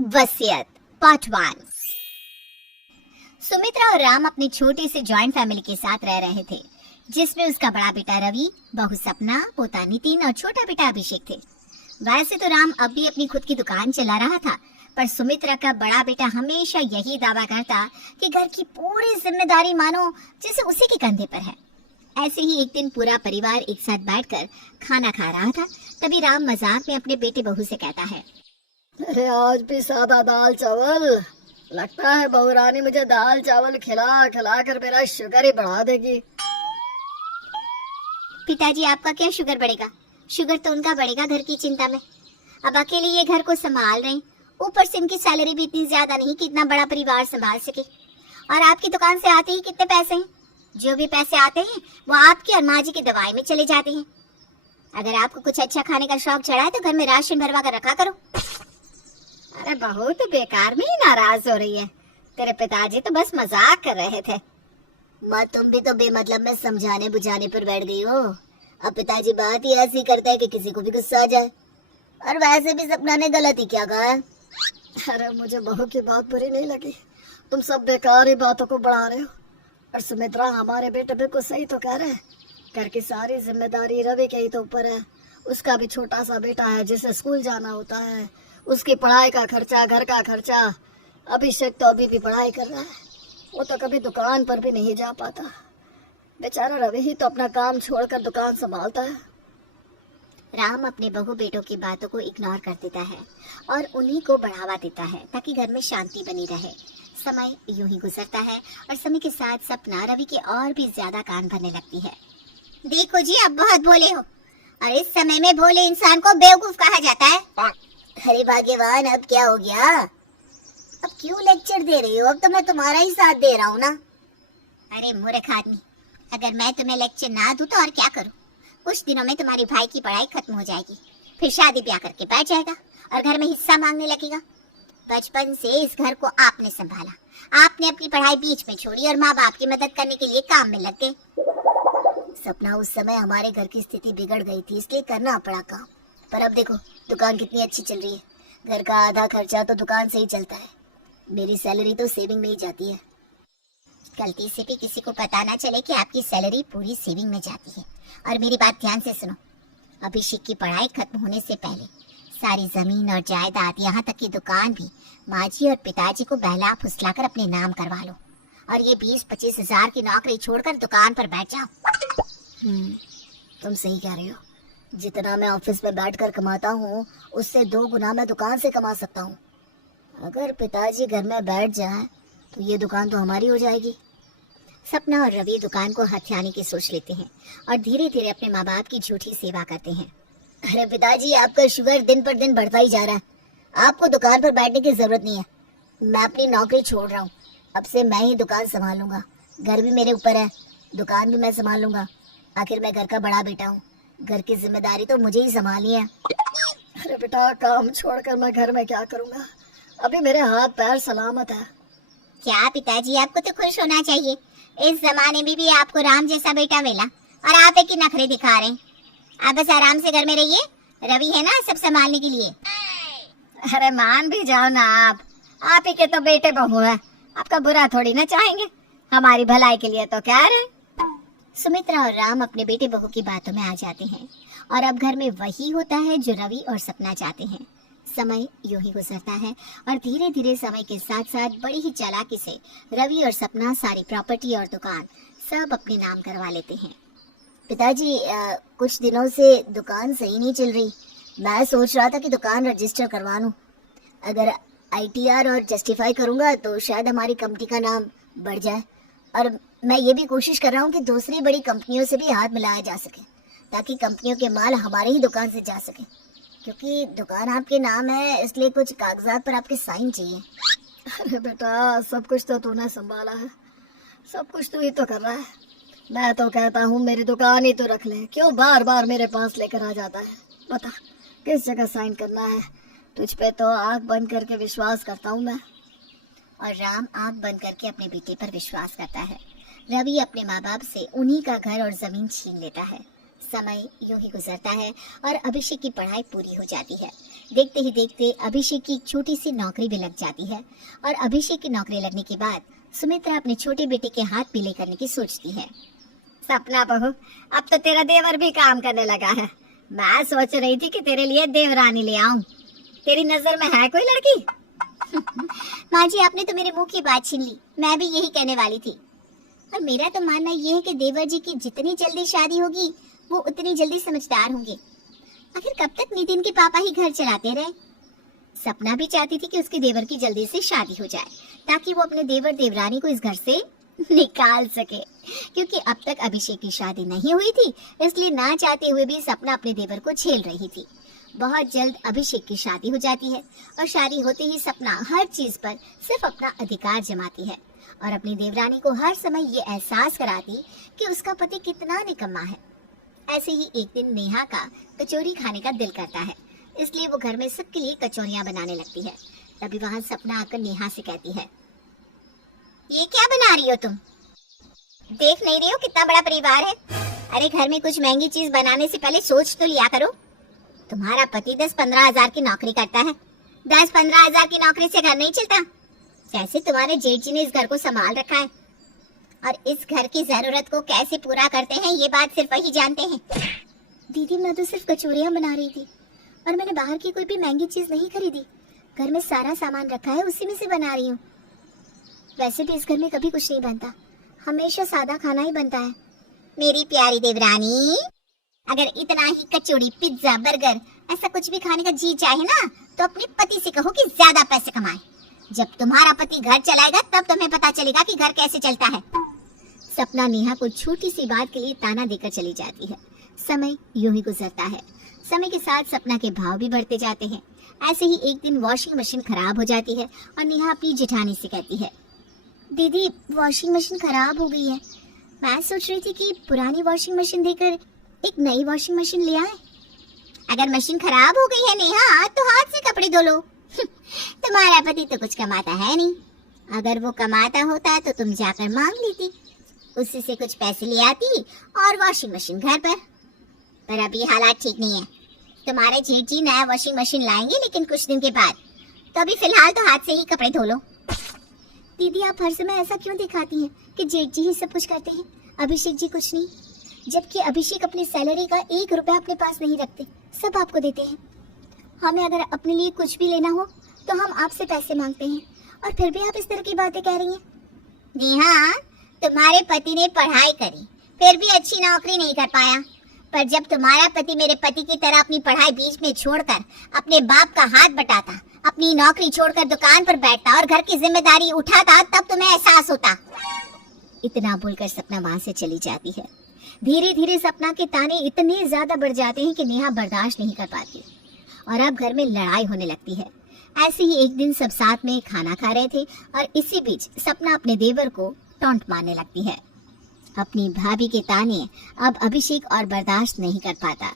वसीयत पार्ट 1। सुमित्रा और राम अपने छोटे से जॉइंट फैमिली के साथ रह रहे थे, जिसमें उसका बड़ा बेटा रवि, बहू सपना, पोता नितिन और छोटा बेटा अभिषेक थे। वैसे तो राम अब भी अपनी खुद की दुकान चला रहा था, पर सुमित्रा का बड़ा बेटा हमेशा यही दावा करता कि घर की पूरी जिम्मेदारी मानो जैसे उसी के कंधे पर है। ऐसे ही एक दिन पूरा परिवार एक साथ बैठकर खाना खा रहा था। तभी राम मजाक में अपने बेटे बहू से कहता है, अरे आज भी सादा दाल चावल। लगता है बहू रानी मुझे दाल चावल खिला खिला कर मेरा शुगर ही बढ़ा देगी। पिताजी आपका क्या शुगर बढ़ेगा? शुगर तो उनका बढ़ेगा घर की चिंता में। अब अकेले ये घर को संभाल रहे हैं, ऊपर से इनकी सैलरी भी इतनी ज्यादा नहीं कि इतना बड़ा परिवार संभाल सके। और आपकी दुकान से आते ही कितने पैसे हैं? जो भी पैसे आते हैं वो आपकी और माँ जी की दवाई में चले जाते हैं। अगर आपको कुछ अच्छा खाने का शौक चढ़ा है तो घर में राशन भरवा कर रखा करो। अरे बहू तो बेकार में ही नाराज हो रही है। तेरे पिताजी तो बस मजाक कर रहे थे। माँ तुम भी तो बेमतलब में समझाने बुझाने पर बैठ गई हो। अब पिताजी बात ही ऐसी करता है कि किसी को भी गुस्सा आ जाए। और वैसे भी सपना ने गलत ही क्या कहा है? अरे मुझे बहू की बात बुरी नहीं लगी। तुम सब बेकार ही बातों को बढ़ा रहे हो। और सुमित्रा हमारे बेटे बिल्कुल सही तो कह रहे हैं। घर की सारी जिम्मेदारी रवि के ही तो ऊपर है। उसका भी छोटा सा बेटा है जिसे स्कूल जाना होता है। उसकी पढ़ाई का खर्चा, घर का खर्चा। अभिषेक तो अभी भी पढ़ाई कर रहा है, वो तो कभी दुकान पर भी नहीं जा पाता। बेचारा रवि ही तो अपना काम छोड़कर दुकान संभालता है। राम अपने बहू बेटों की बातों को इग्नोर कर देता है और उन्हीं को बढ़ावा देता है ताकि घर में शांति बनी रहे। समय यूं ही गुजरता है और समय के साथ सपना रवि के और भी ज्यादा कान भरने लगती है। देखो जी, अब बहुत भोले हो और इस समय में भोले इंसान को बेवकूफ कहा जाता है। अरे भाग्यवान, अब क्या हो गया? अब क्यों लेक्चर दे रही हो? अब तो मैं तुम्हारा ही साथ दे रहा हूँ ना। अरे मूर्ख आदमी, अगर मैं तुम्हें लेक्चर ना दूं तो और क्या करूं? कुछ दिनों में तुम्हारी भाई की पढ़ाई खत्म हो जाएगी, फिर शादी ब्याह करके बैठ जाएगा और घर में हिस्सा मांगने लगेगा। बचपन से इस घर को आपने संभाला, आपने अपनी पढ़ाई बीच में छोड़ी और माँ बाप की मदद करने के लिए काम में लग गए। सपना, उस समय हमारे घर की स्थिति बिगड़ गई थी, इसलिए करना पड़ा काम। पर अब देखो दुकान कितनी अच्छी चल रही है। घर का आधा खर्चा तो दुकान से ही चलता है। मेरी सैलरी तो सेविंग में ही जाती है। गलती से भी किसी को पता ना चले कि आपकी सैलरी पूरी सेविंग में जाती है। और मेरी बात ध्यान से सुनो, अभिषेक की पढ़ाई खत्म होने से पहले सारी जमीन और जायदाद, यहाँ तक की दुकान भी माँ जी और पिताजी को बहला फुसला कर अपने नाम करवा लो और ये 20-25 हजार की नौकरी छोड़कर दुकान पर बैठ जाओ। तुम सही कह रही हो। जितना मैं ऑफिस में बैठकर कमाता हूँ उससे 2 गुना मैं दुकान से कमा सकता हूँ। अगर पिताजी घर में बैठ जाए तो ये दुकान तो हमारी हो जाएगी। सपना और रवि दुकान को हथियाने की सोच लेते हैं और धीरे धीरे अपने माँ बाप की झूठी सेवा करते हैं। अरे पिताजी, आपका शुगर दिन पर दिन बढ़ता ही जा रहा है। आपको दुकान पर बैठने की जरूरत नहीं है। मैं अपनी नौकरी छोड़ रहा हूँ। अब से मैं ही दुकान संभालूंगा। घर भी मेरे ऊपर है, दुकान भी मैं संभाल लूंगा। आखिर मैं घर का बड़ा बेटा हूँ, घर की जिम्मेदारी तो मुझे ही संभालनी है। अरे बेटा, काम छोड़कर मैं घर में क्या करूँगा? अभी मेरे हाथ पैर सलामत है। क्या पिताजी, आपको तो खुश होना चाहिए। इस जमाने में भी आपको राम जैसा बेटा मिला और आप एक ही नखरे दिखा रहे हैं। आप बस आराम से घर में रहिए, रवि है ना सब संभालने के लिए। अरे मान भी जाओ ना, आप ही के तो बेटे बहू है। आपका बुरा थोड़ी ना चाहेंगे, हमारी भलाई के लिए तो कह रहे। सुमित्रा और राम अपने बेटे बहू की बातों में आ जाते हैं और अब घर में वही होता है जो रवि और सपना चाहते हैं। समय यूं ही गुजरता है और धीरे धीरे समय के साथ साथ बड़ी ही चालाकी से रवि और सपना सारी प्रॉपर्टी और दुकान सब अपने नाम करवा लेते हैं। पिताजी, कुछ दिनों से दुकान सही नहीं चल रही। मैं सोच रहा था कि दुकान रजिस्टर करवा लूं। अगर ITR और जस्टिफाई करूंगा तो शायद हमारी कंपनी का नाम बढ़ जाए। और मैं ये भी कोशिश कर रहा हूँ कि दूसरी बड़ी कंपनियों से भी हाथ मिलाया जा सके, ताकि कंपनियों के माल हमारे ही दुकान से जा सके। क्योंकि दुकान आपके नाम है, इसलिए कुछ कागजात पर आपके साइन चाहिए। अरे बेटा, सब कुछ तो तूने संभाला है, सब कुछ तू ही तो कर रहा है। मैं तो कहता हूँ मेरी दुकान ही तो रख ले। क्यों बार बार मेरे पास लेकर आ जाता है? बता किस जगह साइन करना है? तुझ पे तो आँख बंद करके विश्वास करता हूँ मैं। और राम आंख बंद करके अपने बेटे पर विश्वास करता है। रवि अपने माँ बाप से उन्हीं का घर और जमीन छीन लेता है। समय यूं ही गुजरता है और अभिषेक की पढ़ाई पूरी हो जाती है। देखते ही देखते अभिषेक की एक छोटी सी नौकरी भी लग जाती है और अभिषेक की नौकरी लगने के बाद सुमित्रा अपने छोटे बेटे के हाथ पीले करने की सोचती है। सपना बहू, अब तो तेरा देवर भी काम करने लगा है। मैं सोच रही थी कि तेरे लिए देवरानी ले आऊं। तेरी नजर में है कोई लड़की? माँ जी, आपने तो मेरे मुंह की बात छीन ली। मैं भी यही कहने वाली थी। और मेरा तो मानना ये है कि देवर जी की जितनी जल्दी शादी होगी वो उतनी जल्दी समझदार होंगे। आखिर कब तक नितिन के पापा ही घर चलाते रहे? सपना भी चाहती थी कि उसके देवर की जल्दी से शादी हो जाए ताकि वो अपने देवर देवरानी को इस घर से निकाल सके, क्योंकि अब तक अभिषेक की शादी नहीं हुई थी, इसलिए ना चाहते हुए भी सपना अपने देवर को झेल रही थी। बहुत जल्द अभिषेक की शादी हो जाती है और शादी होते ही सपना हर चीज पर सिर्फ अपना अधिकार जमाती है और अपनी देवरानी को हर समय ये एहसास कराती कि उसका पति कितना निकम्मा है। ऐसे ही एक दिन नेहा का कचौरी खाने का दिल करता है, इसलिए वो घर में सबके लिए कचौरियां बनाने लगती है। तभी वहां सपना आकर नेहा से कहती है, ये क्या बना रही हो तुम? देख नहीं रही हो कितना बड़ा परिवार है? अरे घर में कुछ महंगी चीज बनाने से पहले सोच तो लिया करो। तुम्हारा पति 10-15 हजार की नौकरी करता है। 10-15 हजार की नौकरी से घर नहीं चलता। कैसे तुम्हारे जेठ जी ने इस घर को संभाल रखा है और इस घर की जरूरत को कैसे पूरा करते हैं ये बात सिर्फ वही जानते हैं। दीदी, मैं तो सिर्फ कचौरियां बना रही थी और मैंने बाहर की कोई भी महंगी चीज नहीं खरीदी। घर में सारा सामान रखा है, उसी में से बना रही हूँ। वैसे भी इस घर में कभी कुछ नहीं बनता, हमेशा सादा खाना ही बनता है। मेरी प्यारी देवरानी, अगर इतना ही कचौड़ी, पिज्जा, बर्गर ऐसा कुछ भी खाने का जी चाहे ना तो अपने पति से कहो कि ज्यादा पैसे कमाए। जब तुम्हारा पति घर चलाएगा तब तुम्हें पता चलेगा कि घर कैसे चलता है। सपना नेहा को छोटी सी बात के लिए ताना देकर चली जाती है। समय यूं ही गुजरता है। समय के साथ सपना के भाव भी बढ़ते जाते हैं। ऐसे ही एक दिन वॉशिंग मशीन खराब हो जाती है और नेहा अपनी जेठानी से कहती है, दीदी वॉशिंग मशीन खराब हो गई है। मैं सोच रही थी कि पुरानी वॉशिंग मशीन देकर एक नई वॉशिंग मशीन ले आए। अगर मशीन खराब हो गई है नेहा तो हाथ से कपड़े धो लो। तुम्हारा पति तो कुछ कमाता है नहीं। अगर वो कमाता होता तो तुम जाकर मांग लेती, उससे से कुछ पैसे ले आती और वॉशिंग मशीन घर पर अभी हालात ठीक नहीं है। तुम्हारे जेठ जी नया वॉशिंग मशीन लाएंगे लेकिन कुछ दिन के बाद, तो अभी फिलहाल तो हाथ से ही कपड़े धो लो। दीदी, आप हर समय ऐसा क्यों दिखाती हैं कि जेठ जी ही सब कुछ करते हैं, अभिषेक जी कुछ नहीं? जबकि अभिषेक अपनी सैलरी का 1 रुपया अपने पास नहीं रखते, सब आपको देते हैं। हमें अगर अपने लिए कुछ भी लेना हो तो हम आपसे पैसे मांगते हैं और फिर भी आप इस तरह की बातें कह रही हैं। जी हाँ, तुम्हारे पति ने पढ़ाई करी फिर भी अच्छी नौकरी नहीं कर पाया, पर जब तुम्हारा पति मेरे पति की तरह अपनी पढ़ाई बीच में छोड़कर अपने बाप का हाथ बटाता, अपनी नौकरी छोड़कर दुकान पर बैठता और घर की जिम्मेदारी उठाता, तब तुम्हें एहसास होता। इतना बोलकर सपना वहां से चली जाती है। धीरे धीरे सपना के ताने इतने ज्यादा बढ़ जाते हैं कि नेहा बर्दाश्त नहीं कर पाती और अब घर में लड़ाई होने लगती है। ऐसे ही एक दिन सब साथ में खाना खा रहे थे और इसी बीच सपना अपने देवर को टॉन्ट मारने लगती है। अपनी भाभी के ताने अब अभिषेक और बर्दाश्त नहीं कर पाता।